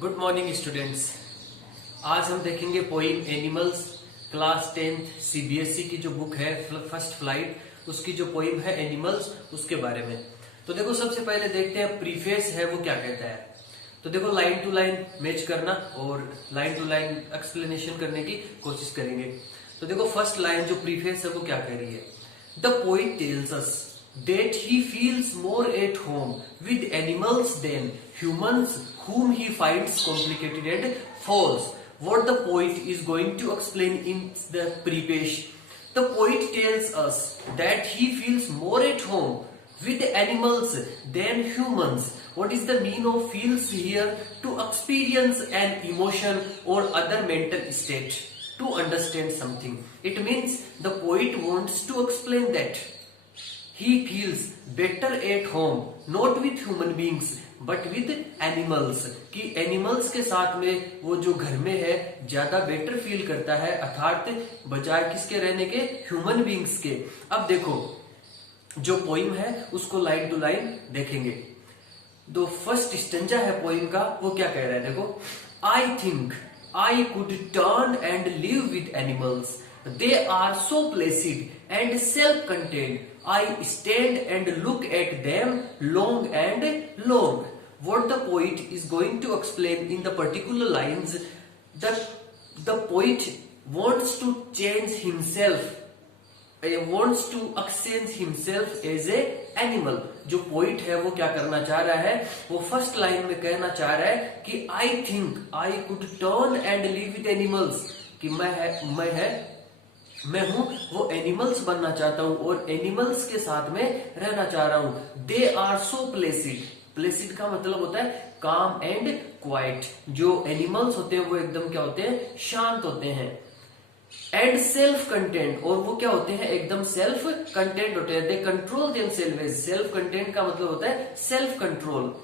Good morning students. आज हम देखेंगे poem animals class 10th CBSE की जो बुक है फर्स्ट फ्लाइट, उसकी जो पोइम है एनिमल्स, उसके बारे में। तो देखो, सबसे पहले देखते हैं प्रीफेस है वो क्या कहता है। तो देखो, लाइन टू लाइन मैच करना और लाइन टू लाइन एक्सप्लेनेशन करने की कोशिश करेंगे। तो देखो, फर्स्ट लाइन जो प्रीफेस है वो क्या कह रही है। The poet tells us that he feels more at home with animals than humans whom he finds complicated and false. What the poet is going to explain in the preface. The poet tells us that he feels more at home with animals than humans. What is the meaning of feels here? To experience an emotion or other mental state, to understand something. It means the poet wants to explain that he feels better at home not with human beings but with animals, कि animals के साथ में वो जो घर में है ज्यादा बेटर फील करता है, अर्थात बजाय किसके रहने के, ह्यूमन बींग्स के। अब देखो, जो पोइम है उसको लाइन टू लाइन देखेंगे। जो फर्स्ट स्टेंजा है पोइम का वो क्या कह रहा है, देखो। I think I could turn and live with animals, they are so placid and self-contained. I stand and look at them long and long. What the poet is going to explain in the particular lines, that the poet wants to change himself, wants to exchange himself as a animal. जो poet है वो क्या करना चाह रहा है, वो first line में कहना चाह रहा है कि I think I could turn and live with animals, कि मैं हूं वो एनिमल्स बनना चाहता हूं और एनिमल्स के साथ में रहना चाह रहा हूं। They are so placid, placid का मतलब होता है काम एंड क्वाइट। जो एनिमल्स होते हैं वो एकदम क्या होते हैं, शांत होते हैं। एंड सेल्फ कंटेंट, और वो क्या होते हैं, एकदम सेल्फ कंटेंट होते हैं। They control themselves, self content का मतलब होता है self control.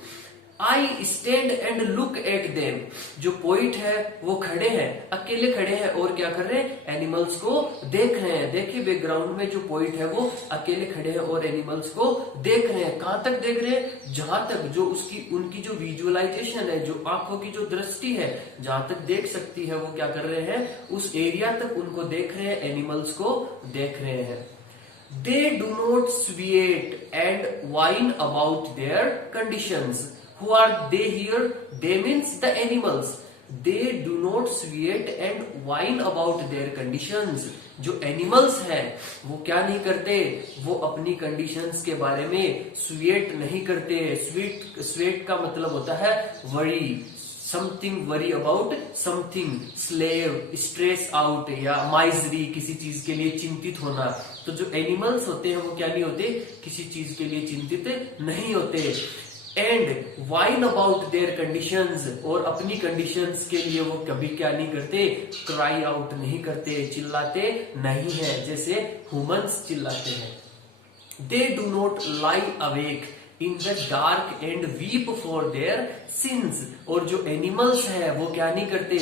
I stand and look at them, जो पोइट है वो खड़े हैं, अकेले खड़े हैं और क्या कर रहे हैं, एनिमल्स को देख रहे हैं। देखिए, बैकग्राउंड में जो पोइट है वो अकेले खड़े हैं और एनिमल्स को देख रहे हैं। कहां तक देख रहे हैं, जहां तक जो उनकी जो विजुअलाइजेशन है, जो आंखों की जो दृष्टि है, जहां तक देख सकती है, वो क्या कर रहे हैं, उस एरिया तक उनको देख रहे हैं, एनिमल्स को देख रहे हैं। They do not sweat and whine about their conditions. Who are they here? They means the animals. They do not sweat and whine about their conditions. जो एनिमल्स हैं वो क्या नहीं करते, वो अपनी कंडीशंस के बारे में स्वेट नहीं करते। स्वेट का मतलब होता है worry, something worry about something, slave, stress out, या माइजरी, किसी चीज के लिए चिंतित होना। तो जो एनिमल्स होते हैं वो क्या नहीं होते, किसी चीज के लिए चिंतित नहीं होते। And wine about their conditions, और अपनी कंडीशंस के लिए वो कभी क्या नहीं करते, क्राई आउट नहीं करते, चिल्लाते नहीं है जैसे ह्यूमंस चिल्लाते हैं। दे do not lie awake in the dark and weep for their since, और जो एनिमल्स हैं वो क्या नहीं करते,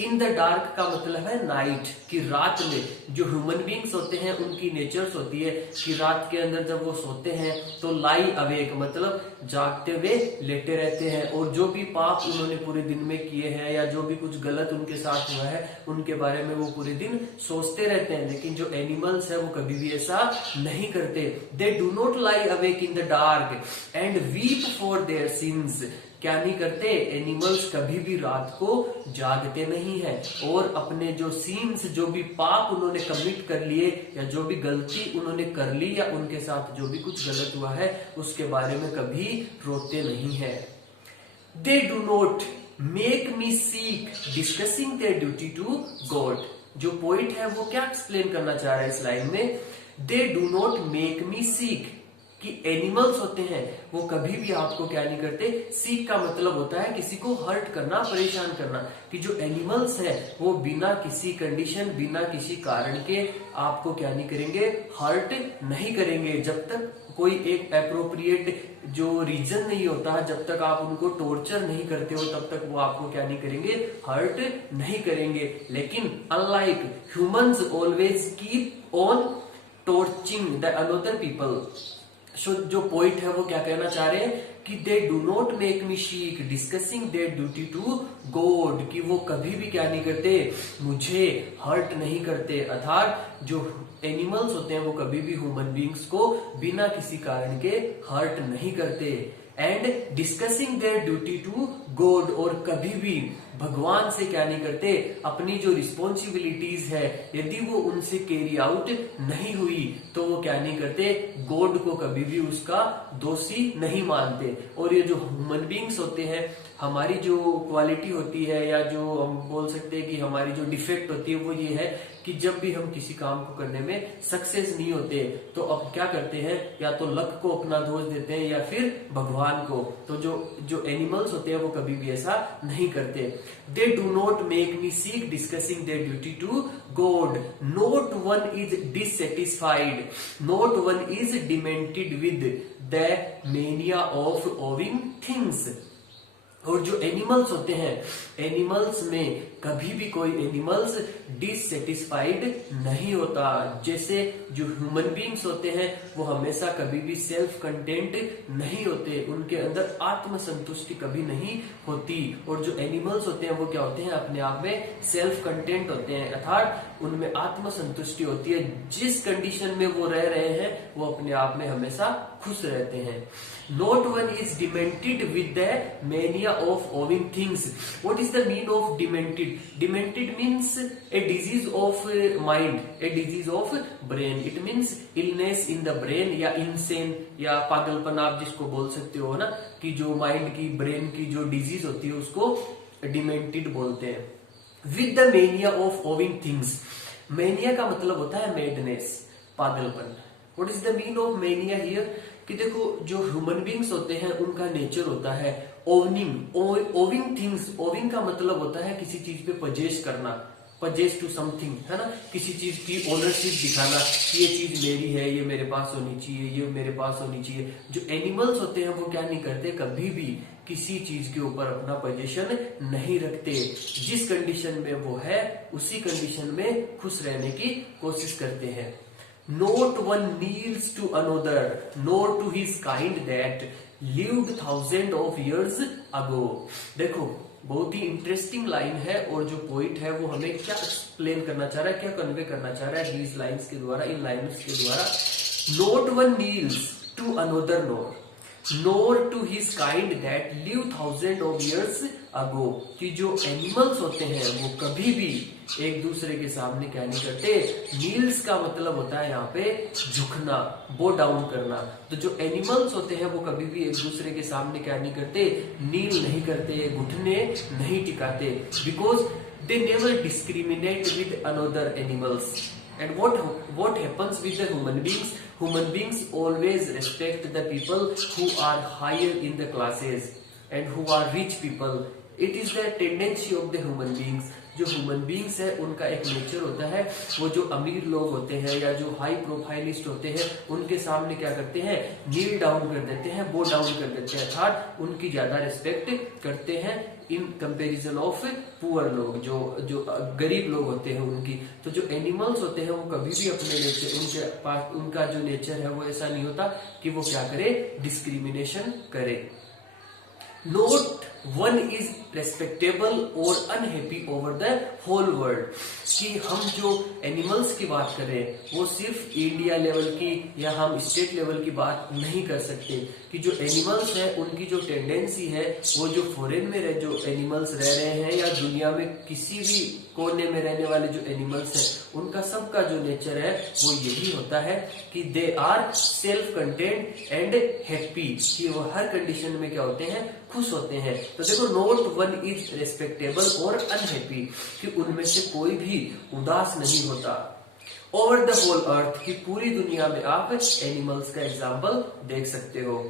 इन द डार्क का मतलब है नाइट, कि रात में जो ह्यूमन बींग्स होते हैं उनकी नेचर्स होती है कि रात के अंदर जब वो सोते हैं तो लाई अवेक मतलब जागते हुए लेटे रहते हैं, और जो भी पाप उन्होंने पूरे दिन में किए हैं या जो भी कुछ गलत उनके साथ हुआ है उनके बारे में वो पूरे दिन सोचते रहते हैं। लेकिन जो एनिमल्स है वो कभी भी ऐसा नहीं करते। They do not lie awake in the dark and weep for their since, क्या नहीं करते, एनिमल्स कभी भी रात को जागते नहीं है और अपने जो सीन्स, जो भी पाप उन्होंने कमिट कर लिए या जो भी गलती उन्होंने कर ली या उनके साथ जो भी कुछ गलत हुआ है उसके बारे में कभी रोते नहीं है। They do not make me sick discussing their duty to God, जो पोइट है वो क्या एक्सप्लेन करना चाह रहा है इस लाइन में। दे do not make me seek, कि एनिमल्स होते हैं वो कभी भी आपको क्या नहीं करते, सीक का मतलब होता है किसी को हर्ट करना, परेशान करना, कि जो एनिमल्स हैं वो बिना किसी कंडीशन, बिना किसी कारण के आपको क्या नहीं करेंगे, हर्ट नहीं करेंगे। जब तक कोई एक एप्रोप्रिएट जो रीजन नहीं होता, जब तक आप उनको टॉर्चर नहीं करते हो तब तक वो आपको क्या नहीं करेंगे, हर्ट नहीं करेंगे। लेकिन unlike humans always keep on torturing the another people, जो पोइट है वो क्या कहना चाह रहे हैं कि they do not make me sick discussing their duty to God, कि वो कभी भी क्या नहीं करते, मुझे हर्ट नहीं करते। अर्थात जो एनिमल्स होते हैं वो कभी भी ह्यूमन बींग्स को बिना किसी कारण के हर्ट नहीं करते। And discussing their duty to God, और कभी भी भगवान से क्या नहीं करते, अपनी जो रिस्पॉन्सिबिलिटीज है यदि वो उनसे कैरी आउट नहीं हुई तो वो क्या नहीं करते, गॉड को कभी भी उसका दोषी नहीं मानते। और ये जो ह्यूमन बींग्स होते हैं, हमारी जो क्वालिटी होती है या जो हम बोल सकते हैं कि हमारी जो डिफेक्ट होती है वो ये है कि जब भी हम किसी काम को करने में सक्सेस नहीं होते तो अब क्या करते हैं, या तो लक को अपना दोष देते हैं या फिर भगवान को। तो जो एनिमल्स होते हैं वो कभी भी ऐसा नहीं करते। They do not make me sick discussing their duty to God, not one is dissatisfied, not one is demented with the mania of owning things. और जो एनिमल्स होते हैं, एनिमल्स में कभी भी कोई एनिमल्स डिससेटिस्फाइड नहीं होता। जैसे जो ह्यूमन बींग्स होते हैं वो हमेशा कभी भी सेल्फ कंटेंट नहीं होते, उनके अंदर आत्मसंतुष्टि कभी नहीं होती। और जो एनिमल्स होते हैं वो क्या होते हैं, अपने आप में सेल्फ कंटेंट होते हैं, अर्थात उनमें आत्मसंतुष्टि होती है। जिस कंडीशन में वो रह रहे हैं वो अपने आप में हमेशा खुश रहते हैं। Not one is demented with the mania of owning things. What is the mean of demented? Demented means a disease of mind, a disease of brain. It means illness in the brain या insane या पागलपन आप जिसको बोल सकते हो ना, कि जो माइंड की ब्रेन की जो डिजीज होती है उसको demented बोलते हैं। With the mania of owning things. Mania का मतलब होता है madness, पागलपन। What is the mean of mania here? कि देखो जो ह्यूमन बींग्स होते हैं उनका नेचर होता है ओवनिंग, ओविंग थिंग्स। ओविंग का मतलब होता है किसी चीज पे पजेस करना, पजेस टू समथिंग, है ना, किसी चीज की ओनरशिप दिखाना कि ये चीज मेरी है, ये मेरे पास होनी चाहिए, ये मेरे पास होनी चाहिए। जो एनिमल्स होते हैं वो क्या नहीं करते, कभी भी किसी चीज के ऊपर अपना पोजीशन नहीं रखते। जिस कंडीशन में वो है उसी कंडीशन में खुश रहने की कोशिश करते हैं। Not one kneels to another, nor to his kind that lived thousands of years ago. देखो बहुत ही इंटरेस्टिंग लाइन है, और जो पोइट है वो हमें क्या एक्सप्लेन करना चाह रहा है, क्या कन्वे करना चाह रहा है these लाइन्स के द्वारा, इन लाइन्स के द्वारा। Not one kneels to another nor to his kind that lived thousands of years ago, कि जो एनिमल्स होते हैं वो कभी भी एक दूसरे के सामने क्या नहीं करते। नील्स का मतलब होता है यहाँ पे झुकना, बो डाउन करना। तो जो एनिमल्स होते हैं वो कभी भी एक दूसरे के सामने क्या नहीं करते, नील नहीं करते, घुटने नहीं टिकाते। Because they never discriminate with another animals. And what happens with the human beings? Human beings always respect the people who are higher in the classes and who are rich people. It is the tendency of the human beings. जो human beings है उनका एक nature होता है, वो जो अमीर लोग होते हैं या जो हाई प्रोफाइलिस्ट होते हैं उनके सामने क्या करते हैं, नील डाउन कर देते हैं, बो डाउन कर देते हैं, अर्थात उनकी ज्यादा रिस्पेक्ट करते हैं इन कंपैरिजन ऑफ पुअर लोग, जो गरीब लोग होते हैं उनकी। तो जो एनिमल्स होते हैं वो कभी भी अपने नेचर, उनके पास उनका जो नेचर है वो ऐसा नहीं होता कि वो क्या करे, डिस्क्रिमिनेशन करे। Not one is respectable or unhappy over the whole world। कि हम जो एनिमल्स की बात करें वो सिर्फ इंडिया लेवल की या हम स्टेट लेवल की बात नहीं कर सकते, कि जो एनिमल्स हैं उनकी जो टेंडेंसी है वो जो फॉरेन में जो एनिमल्स रह रहे हैं या दुनिया में किसी भी कोने में रहने वाले जो एनिमल्स हैं उनका सबका जो नेचर है वो यही होता है कि they are self content and happy, कि वो हर कंडीशन में क्या होते हैं, खुश होते हैं। तो देखो नॉट वन इज रेस्पेक्टेबल और अनहैप्पी, कि उनमें से कोई भी उदास नहीं होता। ओवर द होल अर्थ, की पूरी दुनिया में आप एनिमल्स का एग्जाम्पल देख सकते हो।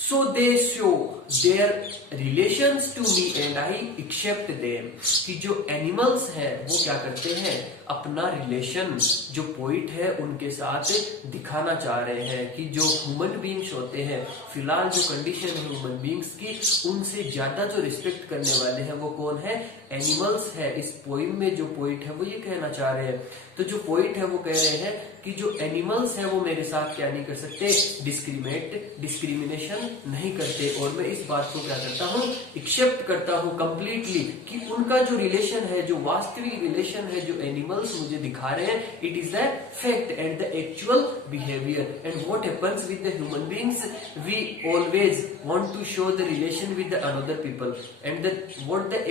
So they show their relations to me and I accept them, कि जो एनिमल्स हैं वो क्या करते हैं, अपना रिलेशन जो पोइट है उनके साथ दिखाना चाह रहे हैं कि जो ह्यूमन बींग्स होते हैं, फिलहाल जो कंडीशन है ह्यूमन बींग्स की, उनसे ज्यादा जो रिस्पेक्ट करने वाले हैं वो कौन है? एनिमल्स है। इस पोइम में जो पोइट है वो ये कहना चाह रहे हैं। तो जो पोइट है वो कह रहे हैं कि जो एनिमल्स है वो मेरे साथ क्या नहीं कर सकते? डिस्क्रिमिनेशन नहीं करते। और मैं इस बात को क्या करता हूँ? एक्सेप्ट करता हूँ कंप्लीटली कि उनका जो रिलेशन है, जो वास्तविक रिलेशन है जो एनिमल्स मुझे दिखा रहे हैं, it is the fact and the actual behaviour. And what happens with the human beings, we always want to show the relation with the another people and the what the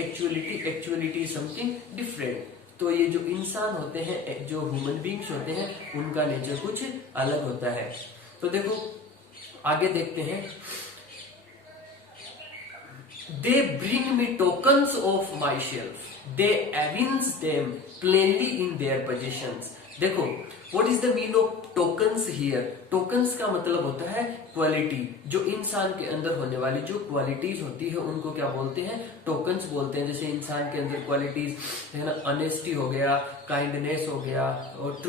actuality is something different. तो ये जो इंसान होते हैं, जो human beings होते हैं, उनका नेचर कुछ अलग होता है। तो देखो आगे देखते हैं। They bring me tokens of myself. They evince them plainly in their possessions. देखो what is the mean of tokens here? tokens का मतलब होता है क्वालिटी। जो इंसान के अंदर होने वाली जो क्वालिटीज होती है उनको क्या बोलते हैं? टोकन्स बोलते हैं। जैसे इंसान के अंदर क्वालिटीज है ना, ऑनेस्टी हो गया, काइंडनेस हो गया और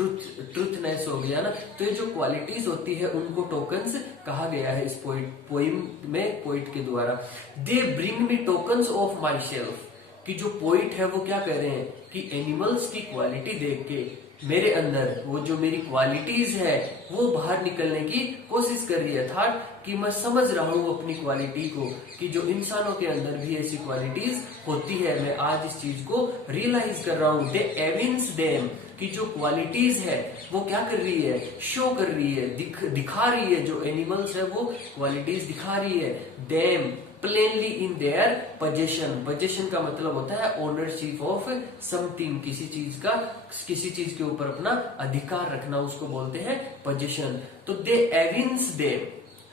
ट्रूथनेस हो गया ना। तो ये जो क्वालिटीज होती है उनको टोकन्स कहा गया है इस पोइम में, पोइट के द्वारा। They bring me tokens of my self, कि जो पोइट है वो क्या कह रहे हैं कि एनिमल्स की क्वालिटी देख के मेरे अंदर वो जो मेरी क्वालिटीज है वो बाहर निकलने की कोशिश कर रही है। था कि मैं समझ रहा हूँ अपनी क्वालिटी को, कि जो इंसानों के अंदर भी ऐसी क्वालिटीज होती है। मैं आज इस चीज को रियलाइज कर रहा हूँ। दे एविंस देम, कि जो क्वालिटीज है वो क्या कर रही है? शो कर रही है, दिखा रही है। जो एनिमल्स है वो क्वालिटीज दिखा रही है। Them plainly in their possession. Possession का मतलब होता है ओनरशिप ऑफ समथिंग, किसी चीज के ऊपर अपना अधिकार रखना, उसको बोलते हैं पोजेशन। तो दे एविंस देम,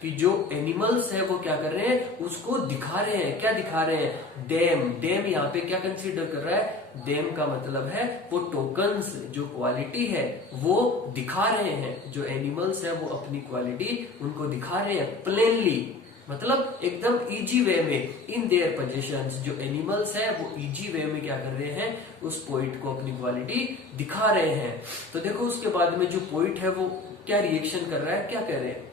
कि जो एनिमल्स है वो क्या कर रहे हैं? उसको दिखा रहे हैं। क्या दिखा रहे हैं? देम यहाँ पे क्या कंसीडर कर रहा है? देम का मतलब है वो टोकन्स, जो क्वालिटी है वो दिखा रहे हैं। जो एनिमल्स है वो अपनी क्वालिटी उनको दिखा रहे हैं प्लेनली, मतलब एकदम इजी वे में। इन देयर पोजेशंस, जो एनिमल्स है वो इजी वे में क्या कर रहे हैं? उस पोइट को अपनी क्वालिटी दिखा रहे हैं। तो देखो उसके बाद में जो पोइट है वो क्या रिएक्शन कर रहा है, क्या कह रहे हैं?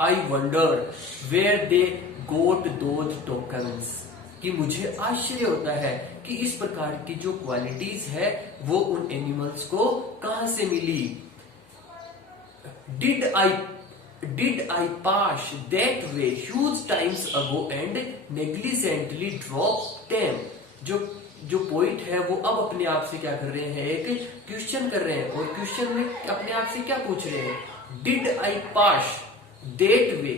I wonder where they got those tokens, कि मुझे आश्चर्य होता है कि इस प्रकार की जो क्वालिटीज है वो उन एनिमल्स को कहां से मिली। Did I pass that way huge times ago and negligently drop them? जो पोइट है वो अब अपने आप से क्या कर रहे हैं? एक क्वेश्चन कर रहे हैं। और क्वेश्चन में अपने आप से क्या पूछ रहे हैं? Did I pass that way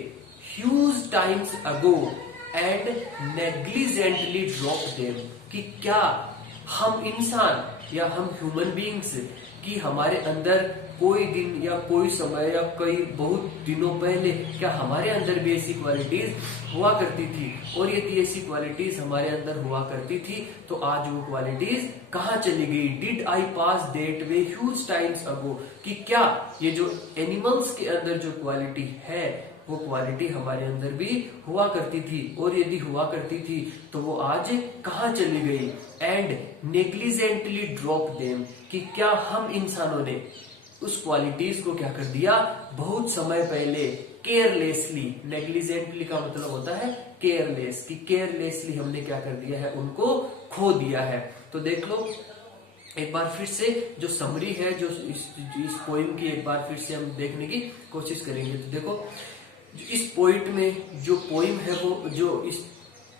huge times ago and negligently drop them? कि क्या हम इंसान या हम ह्यूमन बीइंग्स कि हमारे अंदर कोई दिन या कोई समय या कई बहुत दिनों पहले क्या हमारे अंदर भी ऐसी क्वालिटीज हुआ करती थी? और यदि ऐसी क्वालिटीज हमारे अंदर हुआ करती थी तो आज वो क्वालिटीज कहाँ चली गई? Did I pass that way huge times ago, कि क्या ये जो एनिमल्स के अंदर जो क्वालिटी है वो क्वालिटी हमारे अंदर भी हुआ करती थी, और यदि हुआ करती थी तो वो आज कहाँ चली गई? एंड नेग्लिजेंटली ड्रॉप देम, कि क्या हम इंसानों ने उस क्वालिटीज को क्या कर दिया? बहुत समय पहले केयरलेसली, नेग्लिजेंटली का मतलब होता है केयरलेस, कि केयरलेसली हमने क्या कर दिया है? उनको खो दिया है। तो देख लो एक बार फिर से जो समरी है, जो इस पोइम की एक बार फिर से हम देखने की कोशिश करेंगे। तो देखो इस पोइट में जो पोइम है वो, जो इस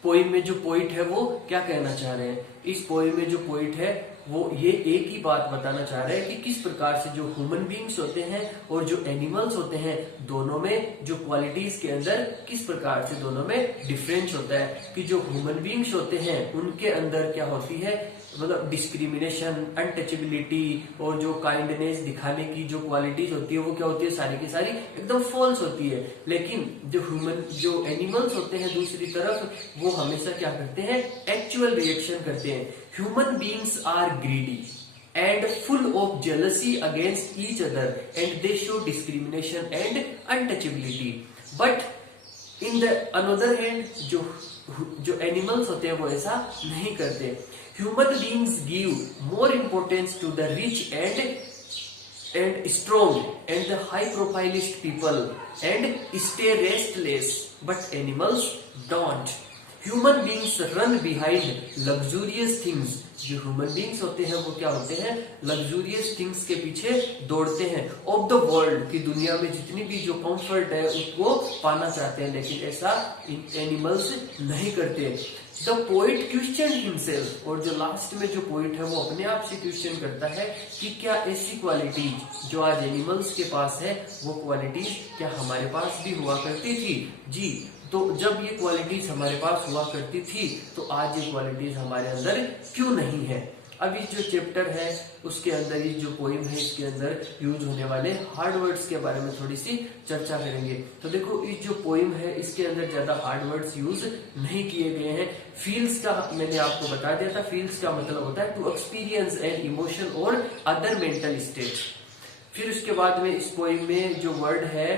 पोइम में जो पोइट है वो क्या कहना चाह रहे हैं? इस पोइम में जो पोइट है वो ये एक ही बात बताना चाह रहे हैं कि किस प्रकार से जो ह्यूमन बीइंग्स होते हैं और जो एनिमल्स होते हैं, दोनों में जो क्वालिटीज के अंदर किस प्रकार से दोनों में डिफरेंस होता है। कि जो ह्यूमन बीइंग्स होते हैं उनके अंदर क्या होती है? मतलब डिस्क्रिमिनेशन, अनटचेबिलिटी और जो काइंडनेस दिखाने की जो क्वालिटीज होती है वो क्या होती है? सारी की सारी एकदम फॉल्स होती है। लेकिन जो एनिमल्स होते हैं दूसरी तरफ, वो हमेशा क्या करते हैं? एक्चुअल रिएक्शन करते हैं। Human beings are greedy and full of jealousy against each other and they show discrimination and untouchability, but in the another hand जो जो एनिमल्स होते हैं वो ऐसा नहीं करते। Human beings give more importance to the rich and strong and the high profilist people and stay restless, but animals don't. Human beings run behind luxurious things. जो human beings होते हैं वो क्या होते हैं, लग्जूरियस थिंग्स के पीछे दौड़ते हैं, ऑफ द वर्ल्ड की दुनिया में जितनी भी जो कंफर्ट है उसको पाना चाहते हैं, लेकिन ऐसा एनिमल्स नहीं करते। द पोइट क्वेश्चन हिमसेल्फ, और जो लास्ट में जो पोइट है वो अपने आप से क्वेश्चन करता है कि क्या ऐसी क्वालिटीज जो आज एनिमल्स के पास है वो क्वालिटीज क्या हमारे पास भी हुआ करती थी। जी, तो जब ये क्वालिटीज हमारे पास हुआ करती थी तो आज ये क्वालिटीज हमारे अंदर क्यों नहीं है। अभी जो चैप्टर है उसके अंदर ये जो पोइम है इसके अंदर यूज होने वाले हार्ड वर्ड्स के बारे में थोड़ी सी चर्चा करेंगे। तो देखो ये जो पोइम है इसके अंदर ज्यादा हार्ड वर्ड्स यूज नहीं किए गए हैं। फील्स का मैंने आपको बता दिया था, फील्स का मतलब होता है टू एक्सपीरियंस एन इमोशन और अदर मेंटल स्टेट। फिर उसके बाद में इस पोइम में जो वर्ड है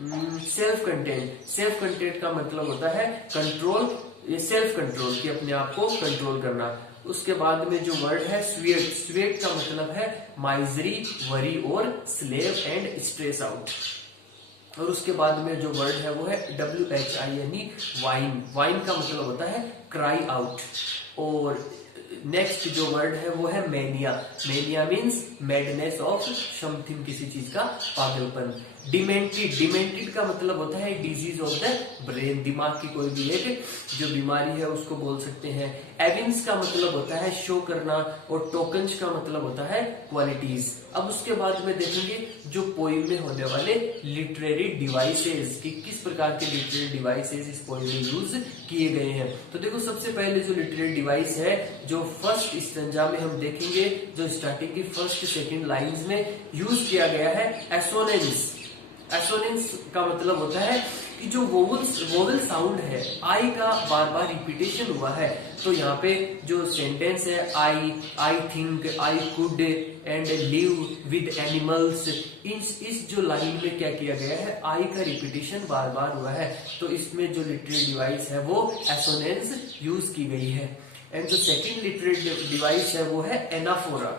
सेल्फ कंटेंट। सेल्फ कंटेंट का मतलब होता है कंट्रोल, ये सेल्फ कंट्रोल की अपने आप को कंट्रोल करना। उसके बाद में जो वर्ड है स्वेट, स्वेट का मतलब है माइजरी, वरी और स्लेव एंड स्ट्रेस आउट। और उसके बाद में जो वर्ड है वो है WHINE, वाइन। वाइन का मतलब होता है क्राई आउट। और नेक्स्ट जो वर्ड है वो है mania. Mania means madness of something, किसी चीज का पागलपन। डिमेंटेड, डिमेंटेड का मतलब होता है डिजीज ऑफ द ब्रेन, दिमाग की कोई भी एक जो बीमारी है उसको बोल सकते हैं। एविंस का मतलब होता है शो करना, और टोकन्स का मतलब होता है क्वालिटीज। अब उसके बाद में देखेंगे जो पोइम में होने वाले लिटरेरी डिवाइसेस, कि किस प्रकार के लिटरेरी डिवाइसेस इस पोइम में यूज किए गए हैं। तो देखो सबसे पहले जो लिटरेरी डिवाइस है जो फर्स्ट स्टैंजा में हम देखेंगे, जो स्टार्टिंग की फर्स्ट सेकंड लाइंस में यूज किया गया है एसोनेंस। एसोनेंस का मतलब होता है कि जो वोवल साउंड है, आई का बार बार रिपीटेशन हुआ है। तो यहाँ पे जो सेंटेंस है I think, I could and live with animals, इस जो लाइन में क्या किया गया है, आई का रिपीटेशन बार बार हुआ है। तो इसमें जो लिटरेरी डिवाइस है वो एसोनेंस यूज की गई है। एंड जो सेकेंड लिटरेरी डिवाइस है वो है एनाफोरा।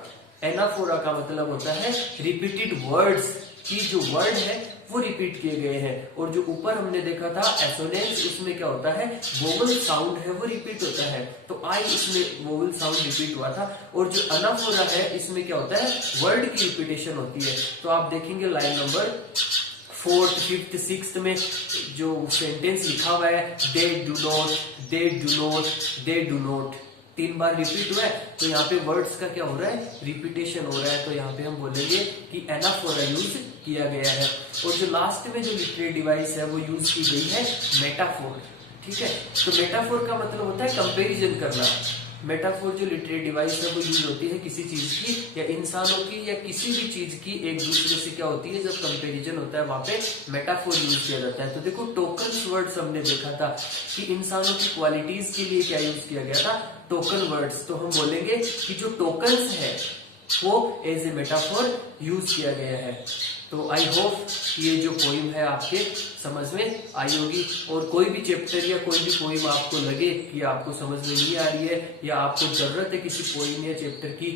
एनाफोरा का मतलब होता है रिपीटेड वर्ड्स, की जो वर्ड है वो रिपीट किए गए हैं। और जो ऊपर हमने देखा था एसोनेंस, उसमें क्या होता है वोवल साउंड है वो रिपीट होता है। तो आई इसमें वोवल साउंड रिपीट हुआ था। और जो अनाफोरा है इसमें क्या होता है वर्ड की रिपीटेशन होती है। तो आप देखेंगे line number 4th, 5th, 6th में जो सेंटेंस लिखा हुआ है they do not, they do not, they do not, 3 bar repeat हुआ है। तो यहाँ पे वर्ड्स का क्या हो रहा है रिपीटेशन हो रहा है। तो यहाँ पे हम बोलेंगे कि एनाफोरा यूज किया गया है। और जो लास्ट में जो लिटरेरी डिवाइस है वो यूज की गई है मेटाफोर। ठीक है, तो मेटाफोर का मतलब होता है कंपैरिजन करना। मेटाफोर जो लिटरेरी डिवाइस है वो यूज होती है किसी चीज की या इंसानों की या किसी भी चीज की एक दूसरे से क्या होती है, जब कंपैरिजन होता है वहां पे मेटाफोर यूज किया जाता है। तो देखो टोकन्स वर्ड्स हमने देखा था कि इंसानों की क्वालिटीज के लिए क्या यूज किया गया था, टोकन वर्ड्स। तो हम बोलेंगे कि जो टोकन्स है वो एज ए मेटाफोर यूज किया गया है। तो आई होप ये जो पोइम है आपके समझ में आई होगी। और कोई भी चैप्टर या कोई भी पोइम आपको लगे कि आपको समझ में नहीं आ रही है या आपको जरूरत है किसी पोइम या चैप्टर की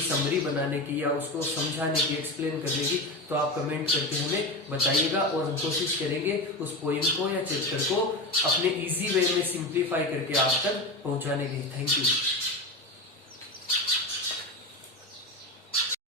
समरी बनाने की या उसको समझाने की, एक्सप्लेन करने की, तो आप कमेंट करके हमें बताइएगा और हम कोशिश करेंगे उस पोइम को या चैप्टर को अपने इजी वे में सिंप्लीफाई करके आप तक पहुंचाने की। Thank you.